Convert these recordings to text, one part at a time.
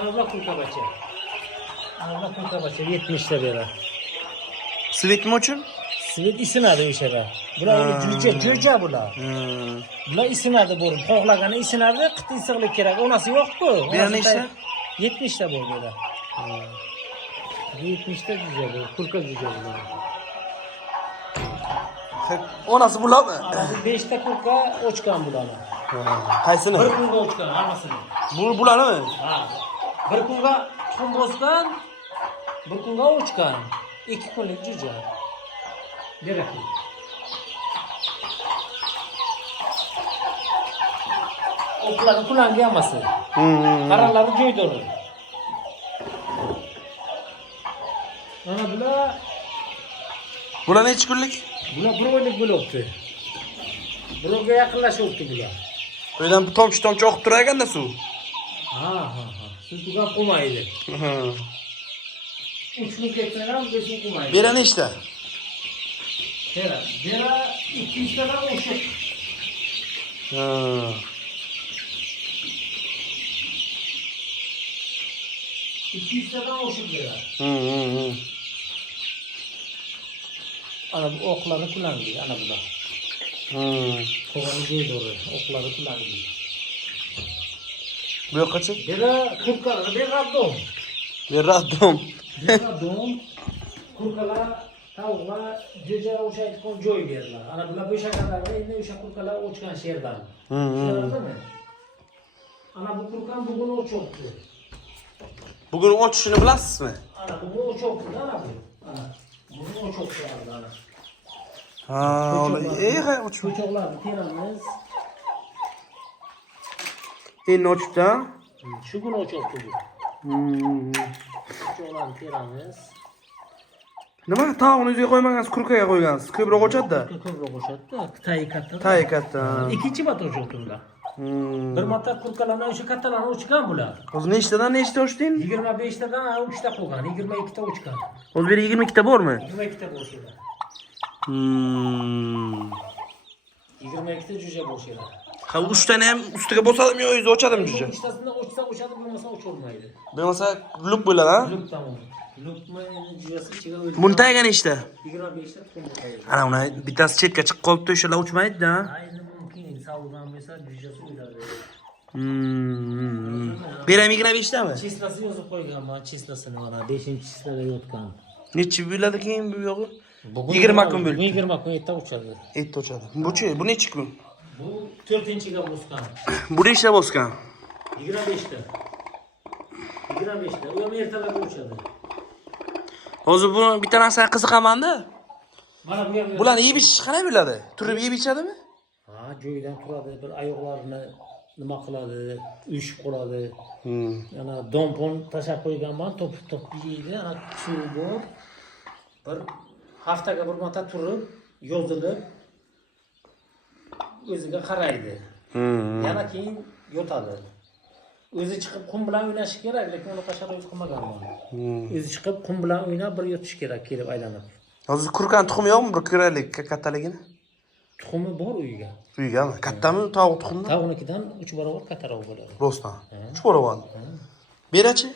Ana kurkabacha. Ana kurkabacha 70 ta beradi. Svet nima uchun? Svet isinadi o'shalar. Bular jo'ja bular. Bular isinadi bo'lib, xohlagani isinadi, qit'i issiqlik kerak. Onasi yo'q-ku. Bu yana nechta? 70 ta bo'ladi. 70 ta jo'ja bu, kurka jo'ja bu. Onasi bularmi? 5 ta kurka ochgan bularni. Qaysini? Bir kunga ochgan hammasini. Bularmi? Ha. Bir kunga tuxum bosgan, bir kunga ochgan. 2 kunlik jo'ja. Berak. Oqlari kulanga hammasi. Qaralari joydir. Mana Bular necha kunlik? bular bir oylik bo'libdi. Birovga yaqinlashyapti bular. Uydan tomchi oqib turar ekanda suv. Ha. Suv tugab qolmaydi. 3 kun ketsa ham 5 kun qolmaydi. Bera nechta? Bera 200 ta o'shiq. Ha. İkisinden oşuk bera. Ana bu okları kullanıyor, ana bular. Kovanı değil oraya, okları kullanıyor. Bu yok kaçı? Bera kurkalar, bera dom. Verraddum. Bera dom. Kurkalar, tavuklar, cüce uçaytıkon joy verirler. Ana bular bu işe kadar da yine uşak kurkalar uçkan şehirden. Değil mi? Ana bu kurkan bugün o çoktu. Bugün ochishini bilasizmi? Ana bugün o çoktu, ana bu. Ana. Bugün o çoktu ana. Ha, uch. Ko'choqlarni teramiz. Endi ochibdi. Shu kuni ochibdi bu. Ko'choqlarni teramiz. Nima? Tavuqni o'ziga qo'ymagansiz, kurkaga qo'ygansiz. Ko'proq ochadi-da. Ko'proq ochadi-da. Tayi katta. Tayi katta. Ikkinchi marta ochibdi ular. Bir marta kurkalarni o'sha kattalarni ochgan bular. O'zi nechtadan nechta ochding? 25 tadan 3 ta qolgan, 22 ta ochgan. O'zi beri 22 ta bormi? 22 ta bo'lsa. 22 ta jo'ja bo'lsa. Ha, 3 tani ham ustiga bosadimi yo o'zi ochadimi jo'ja? Uchtasini ochsa ochadi, bo'lmasa ocholmaydi. Bo'lmasa luk bo'ladi, ha? Luk tamom. Lukma jo'jasi ichiga o'tadi. Buni tayiga nechta? 25 ta tuxum bo'ladi. Ana uni bittasi chetga chiqib qolibdi, o'shalar uchmaydi-da. Ayni mumkin, savdan bo'lsa jo'jasi o'tadi. Beram 25 tami? Chislasi yozib qo'yganman, chislasini mana 5-chislada yotgan. Necha bo'ladi keyin bu yog'i? 20 kun bo'ldi. 20 kun erta uchadi. Erta ochadi. Bu-chi, bu necha kun? Bu 4-ga bosgan. Bu nechta bosgan? 25 ta. 25 ta. U ham ertalab uchadi. Hozir bu bitta narsaga qiziqaman-da. Mana bu ham. Bularni yeb ichish qanday bo'ladi? Turib yeb ichadimi? Ha, joyidan turadi, bir oyoqlarini nima qiladi, uyushib qoladi. Ana dompon tashab qo'yganman, top yeydi, ana suv bor. Bir haftaga bir marta turib, yozilib o'ziga qaraydi. Yana keyin yotadi. O'zi chiqib qum bilan o'ynashi kerak, lekin uni qashar o'zi qilmaganman. O'zi chiqib qum bilan o'ynab bir yotish kerak, kelib aylanib. Hozir kurkan tuxumi yo'qmi? Bir kiralik kattaligini? Tuxumi bor uyga. Uygami? Kattami tovuq tuxumi? Tavuqnikidan 3 barobar kattaroq bo'ladi. Rostdan. 3 barobar. Berachi?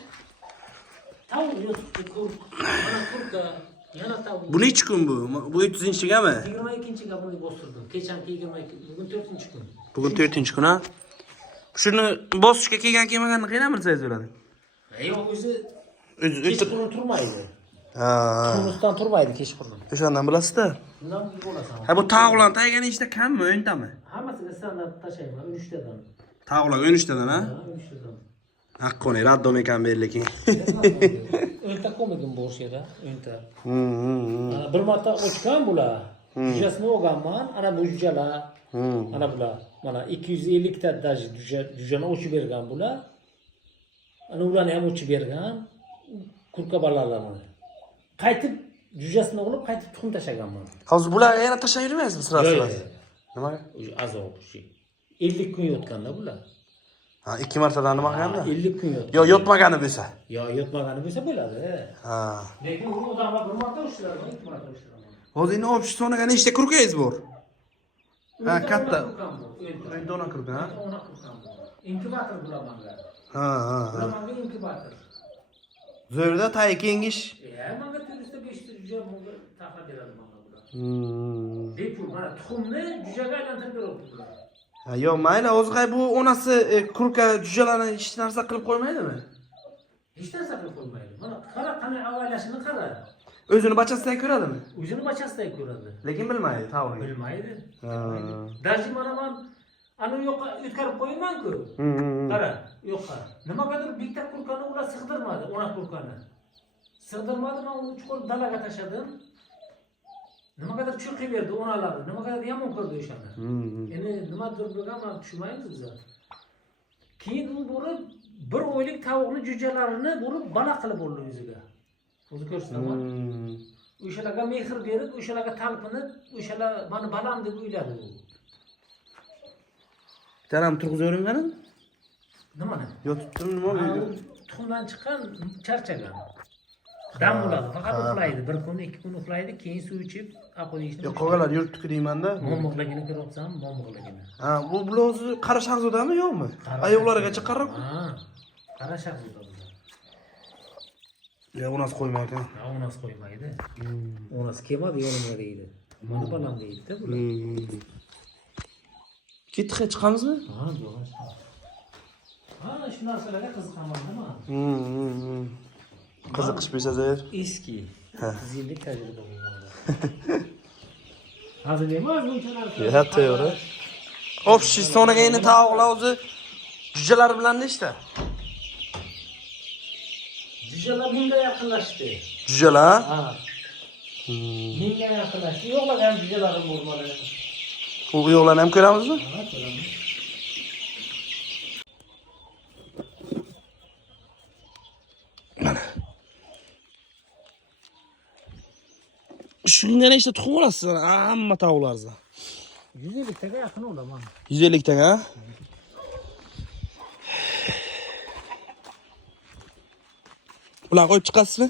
Tavuq yotibdi, mana kurka, yana tavuq. Bu necha kun bu? Bu 30-chigami? 22-ga buni bostirdim. Kechamki 22, bugun 4-kun. Bugun 4-kun, ha? Shuni bosishga kelganini qiynamirsangiz bo'ladi. Yo'q, o'zi O'zi turmaydi. Ha. Turmusdan turmaydi kechqurun. O'shandan bilasizda? Bundan bo'lasan. Ha, bu tavuqlarni tayiga nechta kammi, 10 tami? Hammasiga standart tashlayman, 13 tadan. Tavuqlar 13 tadan, ha? 13 tadan. Haqqoni raddom ekan berlekin. 10 ta ko'migim bor yerda, 10 ta. Ana bir marta ochgan bular. Jo'jasini olganman, ana bu jo'jalar. Ana bular. Mana 250 ta даже jo'jani ochib bergan bular. Ana ularni ham ochib bergan. Kurka balalarni. Qaytib jo'jasini olib, qaytib tuxum tashaganman. Hozir bular yana tashlab yurmaysizmi sirasiz? Nimaga? Azob shu. 50 kun yotganda bular. Ha, 2 martadan nima qilganda? 50 kun yotgan. Yo, yotmagani bo'lsa. Yo, yotmagani bo'lsa bo'ladi. Ha. Lekin u odamlar bir marta ushlardi, 2 marta ushlardi. Hozir endi olib so'naga nechta kurkangiz bor? Ha, katta. Dona kurkan, ha? Ona kurkan bor. Inkubator bular manga. Ha. Bular manga inkubator. batir. Zo'rda tay kengish. Manga turistda 500 juja bunga taqa beradi manga bular. Bepul mana tuxumni jujaga aylantirib beryapti bular. Ha, yo'q, mayli, o'zg'ay bu onasi kurka jujalarni hech narsa qilib qo'ymaydimi? Hech narsa qilib qo'ymaydi. Mana qara qanday avaylashini qara. O'zini bachasidan ko'radimi? O'zini bachasiday ko'radi. Lekin bilmaydi, tavrni. Bilmaydi. Даже mana men ana yoqqa o'tkazib qo'yman-ku. Qara, yoqqa. Nimagadir bitta kurkani ular sig'dirmadi, ona kurkani. Sig'dirmadi, men uni chuqur dalaga tashladim. Nimagadir cho'qib berdi onalari. Nimagadir yomon ko'rdi o'shani. Endi nimadir bo'lgan men tushunmaymiz biz. Keyin u borib bir oylik tavuqni jujalarini borib bala qilib oldi o'ziga. O'zi ko'rsataman. O'shalarga mehr berib, o'shalarga talpinib, o'shalar meni balam deb o'yladi u. Taram turg'izavering qani? Nimani? Yotibdim nima bo'ldi? Tuxumdan chiqqan charchagan. Dam bo'ladi, faqat uxlaydi. Bir kun, ikki kun uxlaydi, keyin suv ichib, aql yeyishni. Yo'q, qolganlar yurtdiki deyman-da. Mo'moqligini ko'ryapsan, mo'moqligini. Ha, bu blozi qara shahzodami yo'qmi? Oyoqlarigacha qarab. Ha, qara shahzoda bu. Ya, unas qo'ymaydi. Ha, unas qo'ymaydi. Unas kelmadi yo'limga deydi. Mana balam deydi-da bular. Ketdik, chiqamizmi? Ha, yo'q. Ha, shu narsalarga qiziqaman-da men. Qiziqish bo'lsa zo'r. Eski. 100 yillik tajriba bo'lganda. Hozir emas buncha narsa. Ya, to'g'ri. Hop, shu sonaga endi tavuqlar o'zi jujalar bilan nechta? Jujalar menga yaqinlashdi. Jujalar? Ha. Menga yaqinlashdi. Yo'qlagan jujalarim bor mana. Bu yo'qlarni ham ko'ramizmi? Ha, ko'ramiz. Shu kunga nechta tuxum olasiz? Hamma tavuqlaringizdan. 150 taga yaqin olaman. 150 taga. Ular qo'yib chiqasizmi?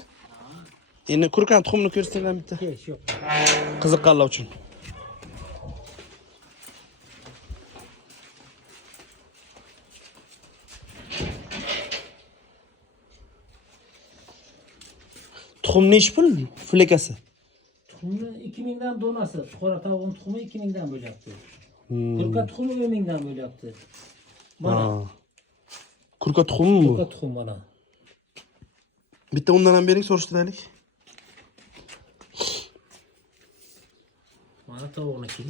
Endi kurkan tuxumni ko'rsanglar bitta. Hech yo'q. Qiziqqanlar uchun. Tuxum nech pul? Flekasi. Tuxumni 2000 dan donasi, qora tavuqning tuxumi 2000 dan bo'lyapti. Kurka tuxumi 1000 dan bo'lyapti. Mana. Kurka tuxummi bu? Kurka tuxum mana. Bitta undan ham bering, surishtiraylik. Mana tavuqniki.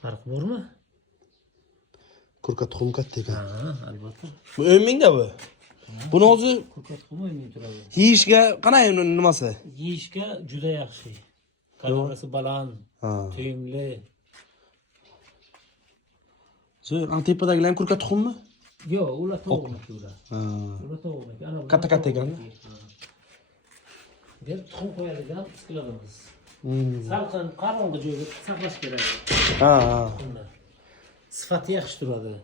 Farq bormi? Kurka tuxum katta ekan. Ha, albatta. Bu 10 da bu. Buni o'zi Kurka tuxumi 1000 turadi. yeyishga qanday nimasi? Yeyishga juda yaxshi. Kaloriyasi baland, to'yimli. Zo'r, antepadagilar ham kurka tuxummi? Yo'q, ular tavuqniki ular. Ular tavuqniki. Ana bu Katta ekan. Bir tuxum qo'yadigan skladimiz. Salqin, qorong'i joyda saqlash kerak. Ha. Sifati yaxshi turadi.